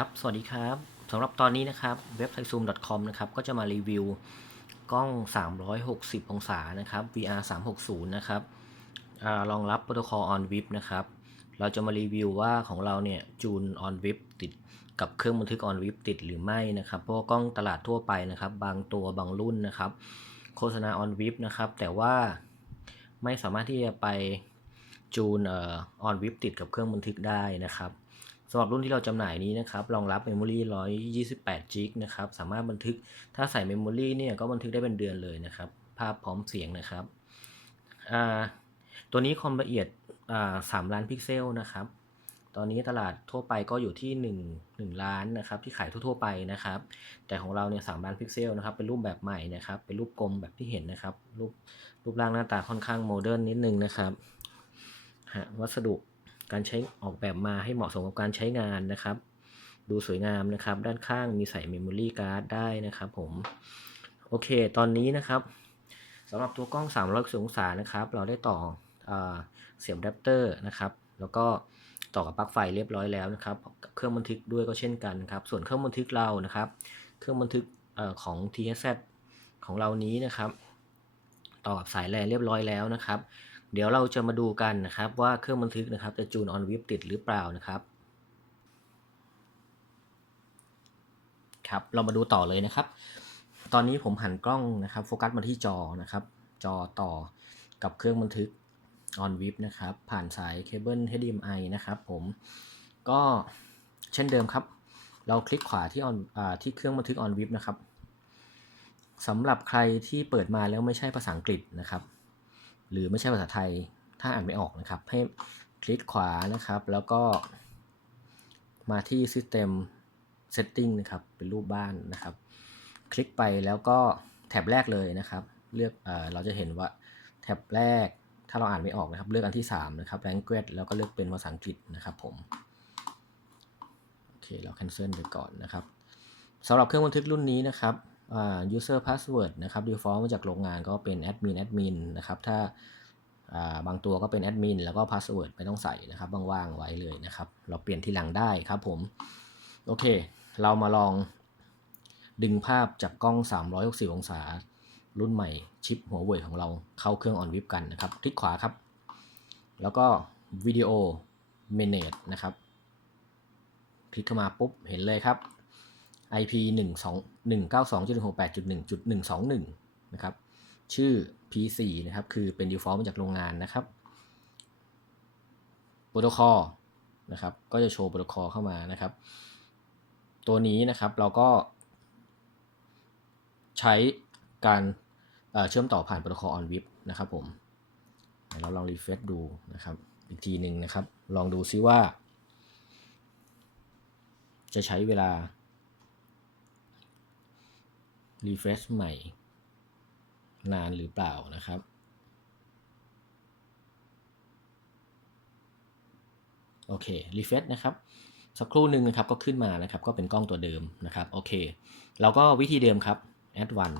ครับ สวัสดีครับสำหรับตอนนี้นะครับเว็บ t h a i z o o m com นะครับก็จะมารีวิวกล้อง 360 องศานะครับ VR 360 นะครับอรองรับโปรโตคอล on VIP นะครับ เราจะมารีวิวว่าของเราเนี่ยจูน on VIP ติดกับเครื่องบันทึก on VIP ติดหรือไม่นะครับ เพราะกล้องตลาดทั่วไปนะครับ บางตัวบางรุ่นนะครับ โฆษณา on VIP นะครับ แต่ว่าไม่สามารถที่จะไปจูนออ on VIP ติดกับเครื่องบันทึกได้นะครับ สำหรับรุ่นที่เราจำหน่ายนี้นะครับรองรับ Memory 128 g b นะครับสามารถบันทึกถ้าใส่ Memory เนี่ยก็บันทึกได้เป็นเดือนเลยนะครับ ภาพพร้อมเสียงนะครับตัวนี้ความละเอียดอ่า3ล้านพิกเซลนะครับ ตอนนี้ตลาดทั่วไปก็อยู่ที่ 1 1 ล้านนะครับที่ขายทั่วๆไปนะครับ แต่ของเราเนี่ย3ล้านพิกเซลนะครับเป็นรูปแบบใหม่นะครับ เป็นรูปกลมแบบที่เห็นนะครับ รูปรูปร่างหน้าตาค่อนข้างโมเดิร์นนิดนึงนะครับวัสดุ การใช้ออกแบบมาให้เหมาะสมกับการใช้งานนะครับ ดูสวยงามนะครับ ด้านข้างมีใส่เมมโมรี่การ์ดได้นะครับผม โอเค ตอนนี้นะครับสำหรับตัวกล้อง 360 องศานะครับ เราได้ต่ออเสียบแรปเตอร์นะครับ แล้วก็ต่อกับปลั๊กไฟเรียบร้อยแล้วนะครับ เครื่องบันทึกด้วยก็เช่นกันครับ ส่วนเครื่องบันทึกเรานะครับ เครื่องบันทึกเออของ TSZ ของเรานี้นะครับ ต่อกับสายแลนเรียบร้อยแล้วนะครับ เดี๋ยวเราจะมาดูกันนะครับว่าเครื่องบันทึกนะครับจะจูนออนวิปติดหรือเปล่านะครับครับเรามาดูต่อเลยนะครับ ตอนนี้ผมหันกล้องนะครับโฟกัสมาที่จอนะครับ จอต่อกับเครื่องบันทึก on VIP นะครับ ผ่านสายเคเบิล HDMI นะครับผมก็เช่นเดิมครับ เราคลิกขวาที่ on อาที่เครื่องบันทึก on VIP นะครับสำหรับใครที่เปิดมาแล้วไม่ใช่ภาษาอังกฤษนะครับ หรือไม่ใช่ภาษาไทยถ้าอ่านไม่ออกนะครับ ให้คลิกขวานะครับ แล้วก็ มาที่ System Setting นะครับ เป็นรูปบ้านนะครับ คลิกไปแล้วก็แท็บแรกเลยนะครับ เลือกเออเราจะเห็นว่าแท็บแรกถ้าเราอ่านไม่ออกนะครับ เลือกอันที่ 3 นะครับ Language แล้วก็เลือกเป็นภาษาอังกฤษนะครับผมโอเคเรา cancel ไปก่อนนะครับสำหรับเครื่องบันทึกรุ่นนี้นะครับ user password นะครับ default มาจากโรงงานก็เป็น admin admin นะครับ ถ้าอ่าบางตัวก็เป็น admin แล้วก็ password ไม่ต้องใส่นะครับว่างๆไว้เลยนะครับ เราเปลี่ยนที่หลังได้ครับผม โอเค เรามาลองดึงภาพจากกล้อง 360 องศา รุ่นใหม่ชิปหัวเว่ยของเราเข้าเครื่อง on vip กันนะครับ คลิกขวาครับ แล้วก็วิดีโอ manage นะครับ คลิกเข้ามาปุ๊บ เห็นเลยครับ IP 1 2 1 9 2 1 6 8 1 1 2 1 นะครับ ชื่อ P4 นะครับ คือเป็น default มาจากโรงงานนะครับโปรโตคอลนะครับ ก็จะโชว์โปรโตคอลเข้ามานะครับ ตัวนี้นะครับเราก็ ใช้การเเชื่อมต่อผ่านโปรโตคอล on VIP นะครับผมเดี๋ยวเราลองรีเฟซดูนะครับ อีกทีหนึ่งนะครับ ลองดูซิว่า จะใช้เวลา รีเฟรชใหม่ นานหรือเปล่านะครับ โอเครีเฟรชนะครับสักครู่หนึ่งนะครับก็ขึ้นมานะครับก็เป็นกล้องตัวเดิมนะครับโอเคเราก็วิธีเดิมครับ add one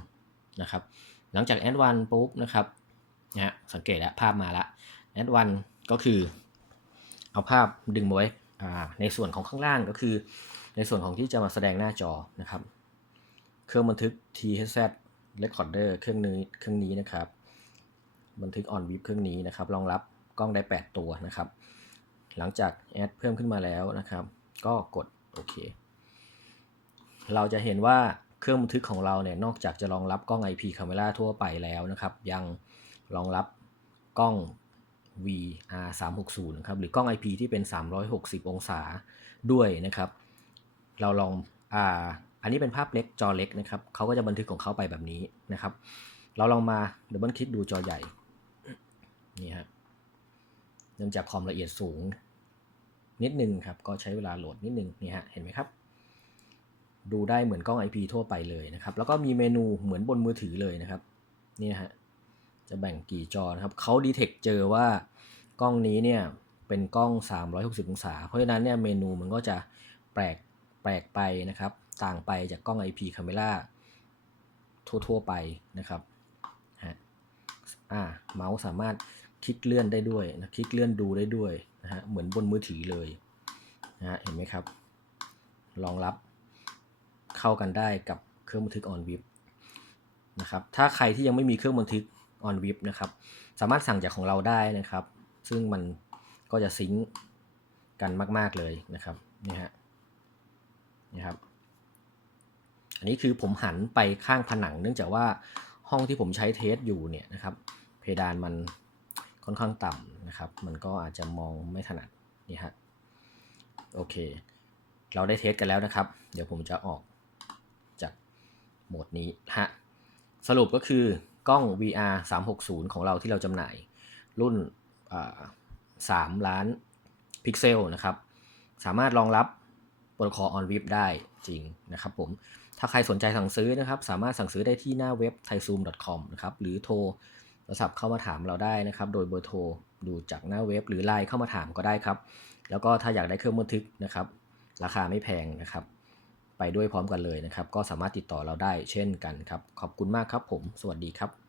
นะครับหลังจาก add one ปุ๊บนะครับนะสังเกตแล้วภาพมาละ add one ก็คือ เอาภาพดึงมาไว้อ่าในส่วนของข้างล่างก็คือ ในส่วนของที่จะมาแสดงหน้าจอนะครับ เครื่องบันทึก THZ Recorder เครื่องนี้เครื่องนี้นะครับ บันทึก on VIP เครื่องนี้นะครับ รองรับกล้องได้ 8 ตัวนะครับ หลังจากแอดเพิ่มขึ้นมาแล้วนะครับ ก็กดโอเค เราจะเห็นว่าเครื่องบันทึกของเราเนี่ยนอกจากจะรองรับกล้อง IP Camera ทั่วไปแล้วนะครับ ยังรองรับกล้อง VR 360นะครับหรือกล้อง IP ที่เป็น 360 องศาด้วยนะครับ เราลองอ่า อันนี้เป็นภาพเล็กจอเล็กนะครับเขาก็จะบันทึกของเขาไปแบบนี้นะครับ เราลองมาดับเบิลคลิกดูจอใหญ่นี่ฮะเนื่องจากความละเอียดสูง นิดนึงครับก็ใช้เวลาโหลดนิดนึงนี่ฮะเห็นไหมครับ ดูได้เหมือนกล้อง IP ทั่วไปเลยนะครับ แล้วก็มีเมนูเหมือนบนมือถือเลยนะครับนี่ฮะจะแบ่งกี่จอนะครับเขาดีเทคเจอว่ากล้องนี้เนี่ยเป็นกล้อง 360 องศา เพราะฉะนั้นเนี่ยเมนูมันก็จะแปลกแปลกไปนะครับ ต่างไปจากกล้อง IP Camera ทั่ว ๆ ไปนะครับฮะอ่าเมาส์สามารถคลิกเลื่อนได้ด้วยนะคลิกเลื่อนดูได้ด้วยนะฮะเหมือนบนมือถือเลยนะฮะเห็นไหมครับรองรับเข้ากันได้กับเครื่องบันทึก on vip นะครับถ้าใครที่ยังไม่มีเครื่องบันทึก on vip นะครับสามารถสั่งจากของเราได้นะครับ ซึ่งมันก็จะซิงก์กันมาก ๆ เลยนะครับนี่ฮะนี่ครับ อันนี้คือผมหันไปข้างผนัง เนื่องจากว่าห้องที่ผมใช้เทสอยู่เนี่ยนะครับเพดานมันค่อนข้างต่ำนะครับ มันก็อาจจะมองไม่ถนัดนี่ฮะโอเค เราได้เทสกันแล้วนะครับ เดี๋ยวผมจะออกจากโหมดนี้ฮะสรุปก็คือกล้อง VR 360 ของเราที่เราจำหน่าย รุ่นสามล้านพิกเซลนะครับ สามารถรองรับโปรโตคอล on vip ได้จริงนะครับผม ถ้าใครสนใจสั่งซื้อนะครับ สามารถสั่งซื้อได้ที่หน้าเว็บ thaizoom.com นะครับ หรือโทรโทรศัพท์เข้ามาถามเราได้นะครับ โดยเบอร์โทรดูจากหน้าเว็บหรือไลน์เข้ามาถามก็ได้ครับ แล้วก็ถ้าอยากได้เครื่องบันทึกนะครับ ราคาไม่แพงนะครับ ไปด้วยพร้อมกันเลยนะครับ ก็สามารถติดต่อเราได้เช่นกันครับ ขอบคุณมากครับผม สวัสดีครับ